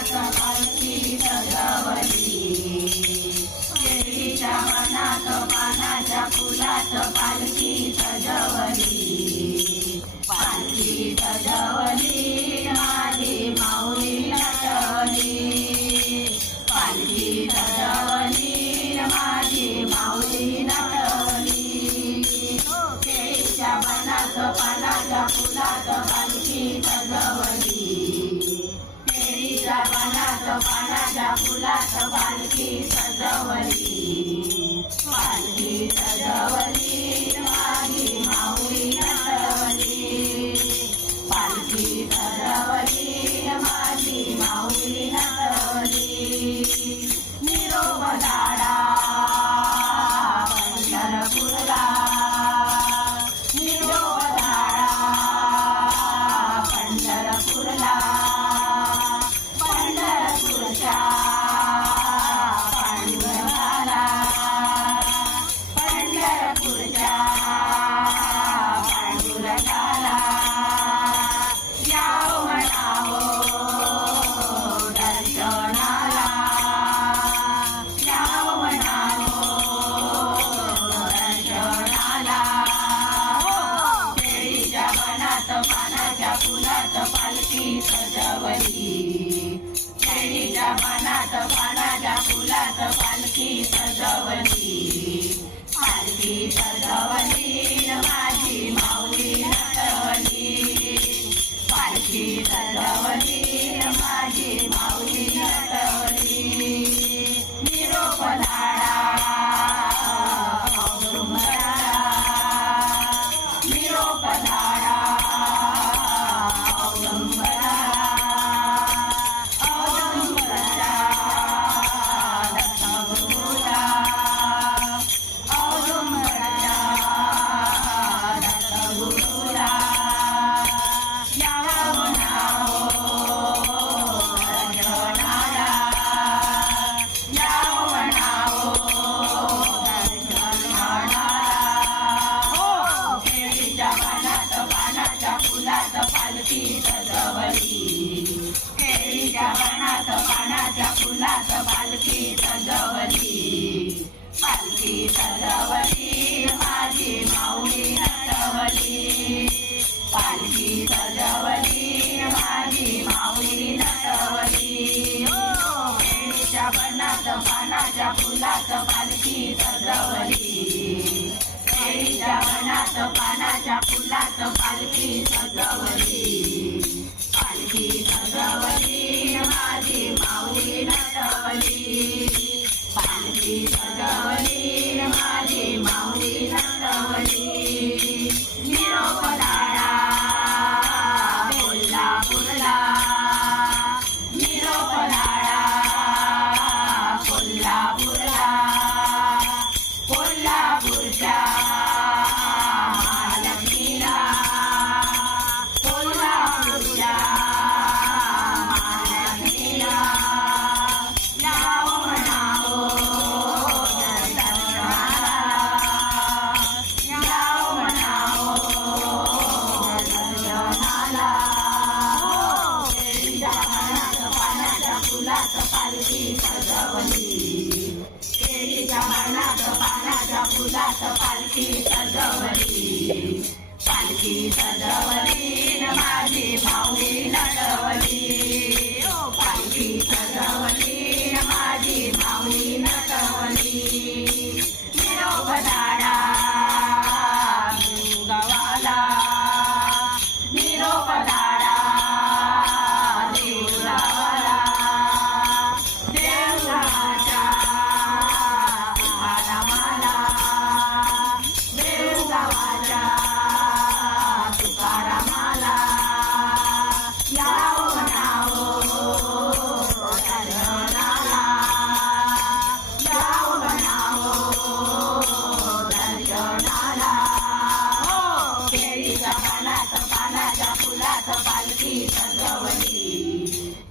वनात पालखी सजवली, केळीच्या वनात पानाच्या फुलात पालखी सजवली, पालखी सजवली माझी माऊली नटवली, पालखी सजवली माझी माऊली नटवली, केळीच्या वनात पानाच्या फुलात पालखी सजवली, केळीच्या वनात पानाच्या फुलात पालखी सजवली, पालखी सजवली माझी माऊली नटवली, पालखी सजवली माझी माऊली नटवली, निरोप धाडा पंढरपूरला, निरोप धाडा पंढरपूरला, पंढरपूरच्या पांडुरंगाला, पंढरपूरच्या पांडुरंगाला, याव म्हणावो दर्शनाला, याव म्हणावो दर्शनाला, केळीच्या वनात पानाच्या फुलात पालखी सजवली, केळीच्या वनात पानाच्या फुलात पालखी सजवली, पालखी सजवली माझी माऊली नटवली, पालखी सजवली माझी माऊली नटवली, निरोप धाडा औदुंबराला, निरोप धाडा औदुंबराला, औदुंबराच्या दत्तगुरूला, औदुंबराच्या दत्तगुरूला, याव म्हणावो दर्शनाला, याव म्हणावो दर्शनाला, केळीच्या वनात पानाच्या फुलात पालखी सजवली, केळीच्या वनात पानाच्या फुलात पालखी सजवली, पालखी सजवली माझी माऊली नटवली, पालखी सजवली माझी माऊली नटवली, केळीच्या वनात पानाच्या फुलात पालखी सजवली, केळीच्या वनात पानाच्या फुलात पालखी सजवली, पालखी सजवली माझी माऊली नटवली, पालखी सजवली माझी माऊली नटवली, निरोप धाडा कोल्हापूरला, निरोप धाडा कोल्हापूरला, कोल्हापूरच्या महालक्ष्मीला, कोल्हापूरच्या महालक्ष्मीला, याव म्हणावो दर्शनाला, याव म्हणावो दर्शनाला, केळीच्या वनात पानाच्या फुलात पालखी सजवली, केळीच्या वनात पानाच्या फुलात पालखी सजवली, पालखी सजवली माझी माऊली नटवली, पालखी सजवली माझी माऊली नटवली, निरोप धाडा देवगावाला, निरोप धाडा देवगावाला, देवगावाच्या तुकारामाला, देवगावाच्या तुकारामाला, याव म्हणावो दर्शनाला, याव म्हणावो दर्शनाला, केळीच्या वनात पानाच्या फुलात पालखी सजवली,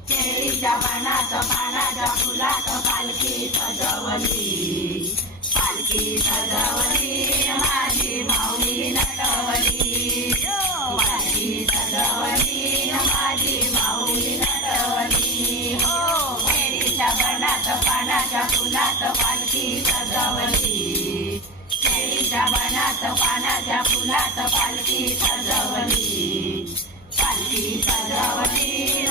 केळीच्या वनात पानाच्या फुलात पालखी सजवली, पालखी सजवली माझी माऊली नटवली, पालखी सजवली माझी माऊली नटवली, हो पानाच्या फुलात पालखी सजवली, केळीच्या बनात पानाच्या फुलात पालखी सजवली, पालखी सजवली